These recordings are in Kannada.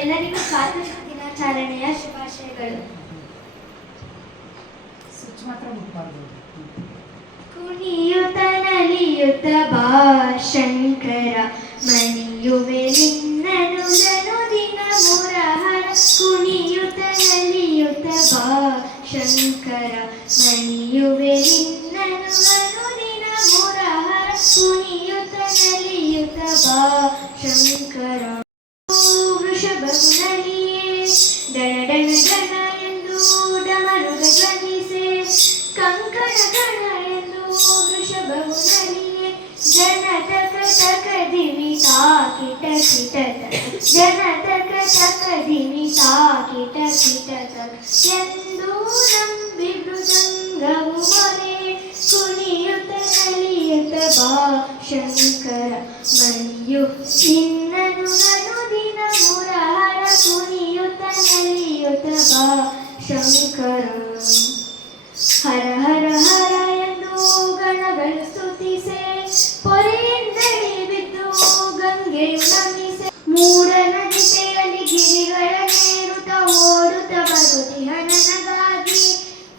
ಎಲ್ಲರಿಗೂ ಸ್ವಾತಂತ್ರ್ಯ ದಿನಾಚರಣೆಯ ಶುಭಾಶಯಗಳು. ಕುಣಿಯುತ್ತ ನಲಿಯುತ್ತ ಬಾ ಶಂಕರ, ಮಣಿಯುವೆ ನಿನ್ನನು ದಿನ ಮುರಹರ. ಕುಣಿಯುತ್ತ ನಲಿಯುತ್ತ ಬಾ ಶಂಕರ, ಮಣಿಯುವೆ ನಿನ್ನನು ದಿನ ಮುರಹರ. ಕುಣಿಯುತ್ತ ನಲಿಯುತ್ತ ಬಾ ಶಂಕರ. ವೃಷಭಗುಣಲಿಯೇ ಡಣ ಡಣ ಡಣ ಎಂದು ಡಮರುಗ ಧ್ವನಿಸೆ, ಕಂಕಣ ಕಣ ಎಂದು ವೃಷಭಗುಣಲಿಯೇ ಜನ ತಕ ತಕ ದಿವಿ ತಾಕಿಟ ಕಿಟತ, ಜನ ತಕ ತಕ ದಿವಿ ತಾಕಿಟ ಕಿಟತ ಎಂದು ನಂಬಿ ಮೃದಂಗವು ಮೊರೆ. ಕುಣಿಯುತ್ತ ನಲಿಯುತ್ತ ಬಾ ಶಂಕರ, ಮಣಿಯು ನಿನ್ನನು ದಿನ ಮುರಹರ. ಕುಣಿಯುತ್ತ ನಲಿಯುತ್ತ ಬಾ ಶಂಕರ. ಹರ ಹರ ಹರ ಎಂದು ಗಣಗಳು ಸ್ತುತಿಸೆ, ಪೊರೆಯಿಂದಲೇ ಬಿದ್ದು ಗಂಗೆಯು ನಮಿಸೆ. ಮೂಡ ನದಿತೆಯಲ್ಲಿ ಗಿರಿಗಳ ನೇರುತ್ತ ಓಡುತ್ತ ಬರುತ್ತಿಹ ನನಗಾಗಿ.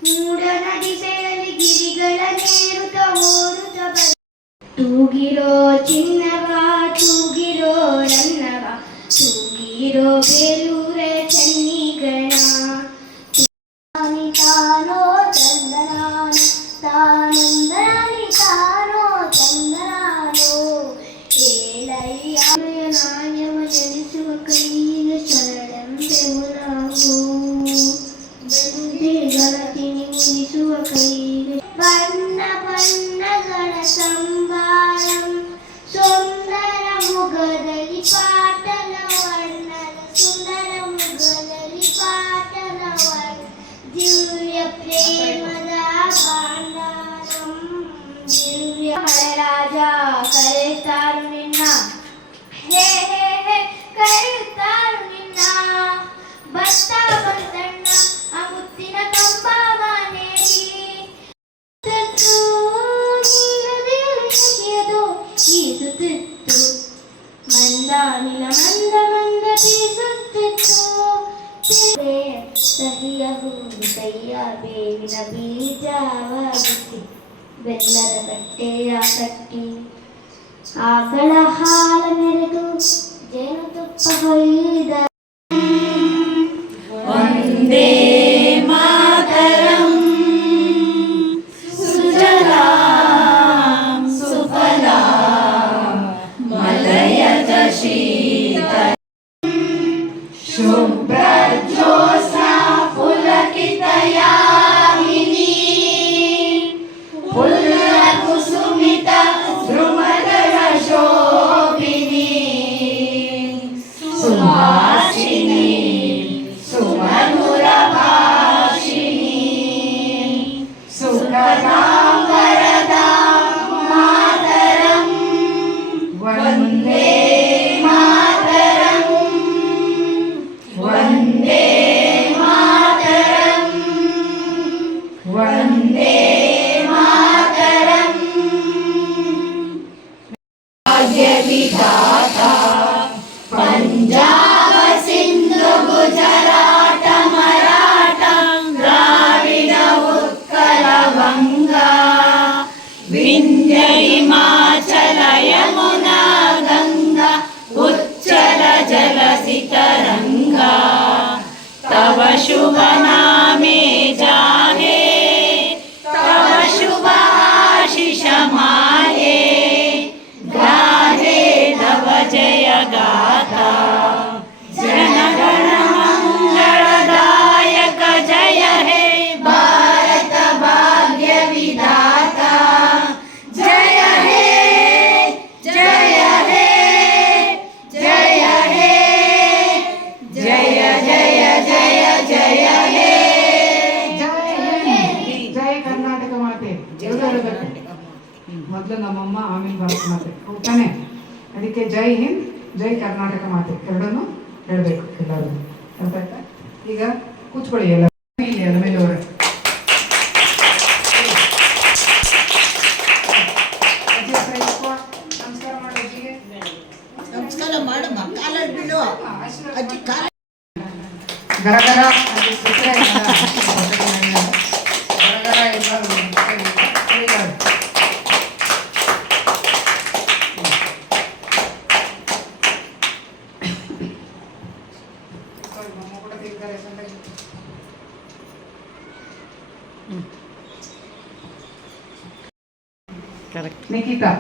ಮೂಡ ನದಿತೆಯಲ್ಲಿ ಗಿರಿಗಳ ನೇರುತ್ತ ಓಡುತ್ತ ಬರು. ತೂಗಿರೋ ಚಿನ್ನವ ತೂಗಿರೋ ರನ್ನವ, ತೂಗಿರೋ ಬೇಲೂರೆ ಚೆನ್ನಿಗಣ. ತಾನೋ ಚಂದನಾನು ತಾನಂದನಾನಿ ತಾನೋ ಚಂದನಾನೋ. ಏಳಯ್ಯ ನಾಣ್ಯವ ಎಣಿಸುವ ಕೈಯಿನ ಶರಣೆಂಬೆವು ನಾವು. ಬೆಂದಿಗಳ ತಿನಿ ಮುನಿಸುವ ಕೈಯಿನ ಬಣ್ಣ ಬಣ್ಣಗಳ ಸಂಭಾರಂ. ಸುಂದರ ಮುಗದಲ್ಲಿ ಪಾಟಲ ವರ್ಣದ, ಸುಂದರ ಮುಗದಲ್ಲಿ ಪಾಟಲ ವರ್ಣ. ದಿವ್ಯ ಪ್ರೇಮದ ಭಾಂಡಾರಂ, ದಿವ್ಯ ರಾಜ ಕರೆಯುತ್ತಾರು ನಿನ್ನ, ಹೇ ಹೇ ಹೇ ಕರೆಯುತ್ತಾರು ನಿನ್ನ. ಭತ್ತ ಬಂತಣ್ಣ ಆ ಮುತ್ತಿನ ಕಂಬವನೇರಿ, ಈಸುತ್ತಿತ್ತು ಮಂದ ನಿಲ ಮಂದ ಮಂದ ಬೀಸುತ್ತಿತ್ತು. ಸಹಿಯ ಹೂವಿಯ ಬೇವಿನ ಬೀಜವಾಗಿಸಿ, ಬೆಲ್ಲದ ಕಟ್ಟೆಯ ಕಟ್ಟಿ, ಆಕಳ ಹಾಲ ನೆರೆದು ಜೇನುತುಪ್ಪ ಹೊಯ್ದ. ವಂದೇ ಮಾತರಂ ಸುಜಲಾಂ ಸುಫಲಾಂ ಮಲಯಜ ಶೀತಲಂ ಶುಭ್ರಜ್ಯೋತ್ಸ್ನಾ ಪುಲಕಿತಯಾಮಿನೀ. ಪುಲ್ಲಕುಸುಮಿತ ಧ್ರುಮದಳ ಶೋಭಿನೀ, ಸುಹಾಸಿನಿ ಸುಮಧುರ ಭಾಷಿಣಿ. ಸುಖದಾಂ ವರದಾಂ ಮಾತರಂ ವಂದೇ ಮಾತರಂ, ವಂದೇ ಮಾತರಂ, ವಂದೇ ಮಾತರಂ. ಭಾಗ್ಯ ವಿಧಾತಾ ಪಂಜಾಬ ಸಿಂಧು ಗುಜರಾಟ ಮರಾಠ ದ್ರಾವಿಡ ಉತ್ಕಲ ವಂಗ, ವಿಂಧ್ಯ ಹಿಮಾಚಲ ಯಮುನಾ ಗಂಗಾ ಉಚ್ಚಲ ಜಲಸಿ ತರಂಗ. ತವ ಶುಭ ನಾಮೆ ಜಾಹೇ ತವ ಶುಭ ಆಶಿಷ ಮಾಹೇ, ಗಾಹೇ ತವ ಜಯ ಗಾಥಾ. ಜನಗಣ ಮಂಗಳದಾಯಕ ಜಯ ಹೇ ಭಾರತ ಭಾಗ್ಯ ವಿಧಾತಾ. ಜಯ ಹೇ ಜಯ ಹೇ ಜಯ ಹೇ ಜಯ ಜಯ ಜಯ ಜಯ ಹೇ. ಜಯ ಕರ್ನಾಟಕ ಮಾತೆ. ಮೊದಲು ನಮ್ಮಮ್ಮ ಆಮೇಲೆ ಭಾರತ ಮಾತೆ ತಾನೆ. ಅದಕ್ಕೆ ಜೈ ಹಿಂದ್ ಜೈ ಕರ್ನಾಟಕ ಮಾತೆ ಎರಡನ್ನು ಹೇಳಬೇಕು ಎಲ್ಲರೂ. ಅರ್ಥ ಆಯ್ತಾ? ಈಗ ಕೂತ್ಕೊಳ್ಳಿ ಎಲ್ಲ ಮೇಲೆ ಅವರು. ನಮಸ್ಕಾರ ಮಾಡಮ್ಮ, ಕಾಲಲ್ಲಿ ಬೀಳು ಅಜ್ಜಿ ಕಾಲ ಗರಗರ ಅದು ಸಿಕ್ಕರೆ ಗರಗರ ಎಲ್ಲ ಕರೆಕ್ಟ್. ನಿಖಿತಾ